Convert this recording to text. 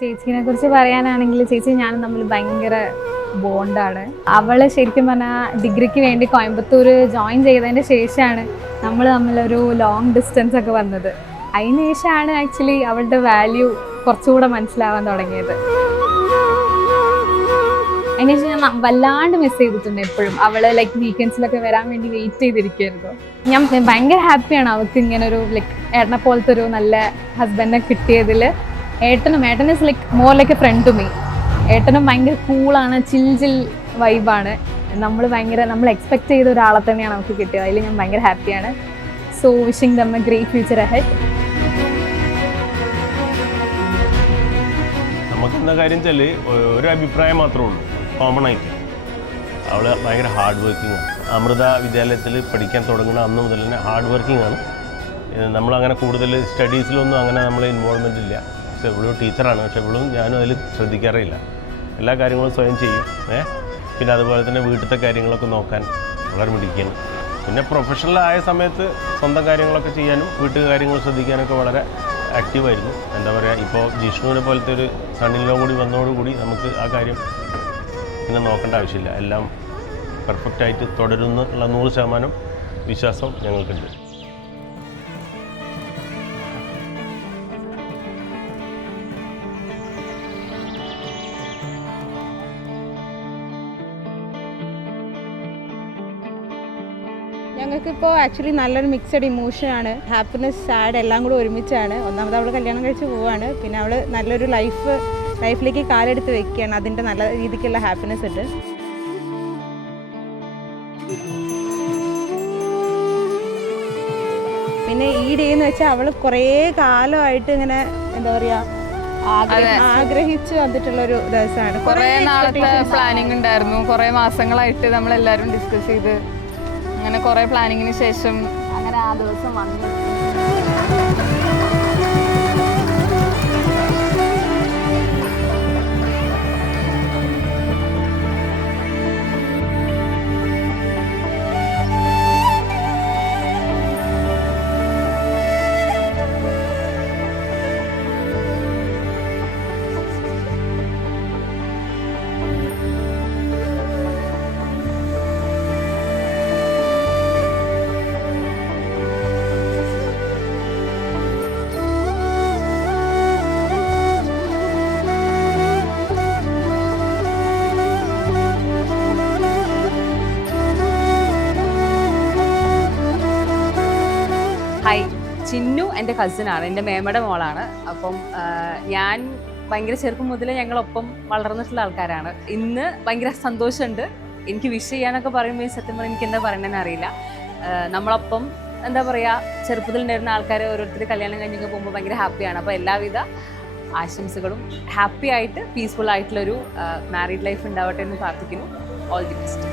ചേച്ചീനെ കുറിച്ച് പറയാനാണെങ്കിൽ ചേച്ചി ഞാനും തമ്മിൽ ഭയങ്കര ബോണ്ടാണ്. അവള് ശരിക്കും പറഞ്ഞാൽ ഡിഗ്രിക്ക് വേണ്ടി കോയമ്പത്തൂർ ജോയിൻ ചെയ്തതിൻ്റെ ശേഷമാണ് നമ്മൾ തമ്മിലൊരു ലോങ് ഡിസ്റ്റൻസ് ഒക്കെ വന്നത്. അതിന് ശേഷമാണ് ആക്ച്വലി അവളുടെ വാല്യൂ കുറച്ചുകൂടെ മനസ്സിലാവാൻ തുടങ്ങിയത്. അതിനുശേഷം ഞാൻ വല്ലാണ്ട് മിസ് ചെയ്തിട്ടുണ്ട് എപ്പോഴും. അവള് ലൈക്ക് വീക്കെൻഡ്സിലൊക്കെ വരാൻ വേണ്ടി വെയിറ്റ് ചെയ്തിരിക്കുമായിരുന്നു. ഞാൻ ഭയങ്കര ഹാപ്പിയാണ് അവൾക്ക് ഇങ്ങനെ ഒരു ലൈക്ക് ഏട്ടനെ പോലത്തെ ഒരു നല്ല ഹസ്ബൻഡിനെ കിട്ടിയതിൽ. ഏട്ടനും is like more like a friend to me. ഏട്ടനും ഭയങ്കര കൂളാണ്, ചിൽ വൈബാണ്. നമ്മൾ എക്സ്പെക്ട് ചെയ്ത ഒരാളെ തന്നെയാണ് നമുക്ക് കിട്ടിയത്. അതിൽ ഞാൻ ഭയങ്കര ഹാപ്പിയാണ്. So wishing them a great future ahead. നമുക്കെന്താ കാര്യം വെച്ചാൽ ഒരു അഭിപ്രായം മാത്രമേ ഉള്ളൂ, കോമൺ ആയിട്ട്. അവൾ ഭയങ്കര ഹാർഡ് വർക്കിംഗ് ആണ്. അമൃത വിദ്യാലയത്തിൽ പഠിക്കാൻ തുടങ്ങുന്ന അന്ന് മുതൽ തന്നെ ഹാർഡ് വർക്കിംഗ് ആണ്. നമ്മളങ്ങനെ കൂടുതൽ സ്റ്റഡീസിലൊന്നും അങ്ങനെ നമ്മൾ ഇൻവോൾവ്മെൻ്റ് ഇല്ല. പക്ഷെ ഇവളൊരു ടീച്ചറാണ്, പക്ഷെ ഇവളും ഞാനും അതിൽ ശ്രദ്ധിക്കാറില്ല. എല്ലാ കാര്യങ്ങളും സ്വയം ചെയ്യും. പിന്നെ അതുപോലെ തന്നെ വീട്ടിലത്തെ കാര്യങ്ങളൊക്കെ നോക്കാൻ വളരെ മിടിക്കുകയാണ്. പിന്നെ പ്രൊഫഷണലായ സമയത്ത് സ്വന്തം കാര്യങ്ങളൊക്കെ ചെയ്യാനും വീട്ടു കാര്യങ്ങൾ ശ്രദ്ധിക്കാനൊക്കെ വളരെ ആക്റ്റീവായിരുന്നു. എന്താ പറയുക, ഇപ്പോൾ ജിഷ്ണുവിനെ പോലത്തെ ഒരു സണ്ണിലോ കൂടി വന്നതോടുകൂടി നമുക്ക് ആ കാര്യം പിന്നെ നോക്കേണ്ട ആവശ്യമില്ല. എല്ലാം പെർഫെക്റ്റായിട്ട് തുടരുന്നുള്ള 100% വിശ്വാസം ഞങ്ങൾക്കുണ്ട്. ഞങ്ങൾക്കിപ്പോൾ ആക്ച്വലി നല്ലൊരു മിക്സഡ് ഇമോഷനാണ്. ഹാപ്പിനെസ്, സാഡ് എല്ലാം കൂടെ ഒരുമിച്ചാണ്. ഒന്നാമത് അവൾ കല്യാണം കഴിച്ച് പോവാണ്. പിന്നെ അവൾ നല്ലൊരു ലൈഫിലേക്ക് കാലെടുത്ത് വെക്കുകയാണ്. അതിൻ്റെ നല്ല രീതിക്കുള്ള ഹാപ്പിനെസ് ഉണ്ട്. പിന്നെ ഈ ഡേ എന്ന് വെച്ചാൽ അവൾ കുറേ കാലമായിട്ട് ഇങ്ങനെ എന്താ പറയുക ആഗ്രഹിച്ചു വന്നിട്ടുള്ളൊരു ദിവസമാണ്. കുറേ നാളത്തെ പ്ലാനിങ് ഉണ്ടായിരുന്നു. കുറേ മാസങ്ങളായിട്ട് നമ്മളെല്ലാവരും ഡിസ്കസ് ചെയ്ത് അങ്ങനെ കുറേ പ്ലാനിങ്ങിന് ശേഷം അങ്ങനെ ആ ദിവസം വന്നു. ഹായ്, ചിന്നു എൻ്റെ കസിനാണ്, എൻ്റെ മേമയുടെ മോളാണ്. അപ്പം ഞാൻ ഭയങ്കര ചെറുപ്പം മുതലേ ഞങ്ങളൊപ്പം വളർന്നിട്ടുള്ള ആൾക്കാരാണ്. ഇന്ന് ഭയങ്കര സന്തോഷമുണ്ട്. എനിക്ക് വിഷ് ചെയ്യാനൊക്കെ പറയുമ്പോൾ സത്യം പറഞ്ഞാൽ എനിക്ക് എന്താ പറയണമെന്ന് അറിയില്ല. നമ്മളൊപ്പം എന്താ പറയുക, ചെറുപ്പത്തിൽ ഉണ്ടായിരുന്ന ആൾക്കാർ ഓരോരുത്തർ കല്യാണം കഴിഞ്ഞൊക്കെ പോകുമ്പോൾ ഭയങ്കര ഹാപ്പിയാണ്. അപ്പോൾ എല്ലാവിധ ആശംസകളും, ഹാപ്പി ആയിട്ട് പീസ്ഫുൾ ആയിട്ടുള്ളൊരു മാരീഡ് ലൈഫ് ഉണ്ടാവട്ടെ എന്ന് പ്രാർത്ഥിക്കുന്നു. All the best.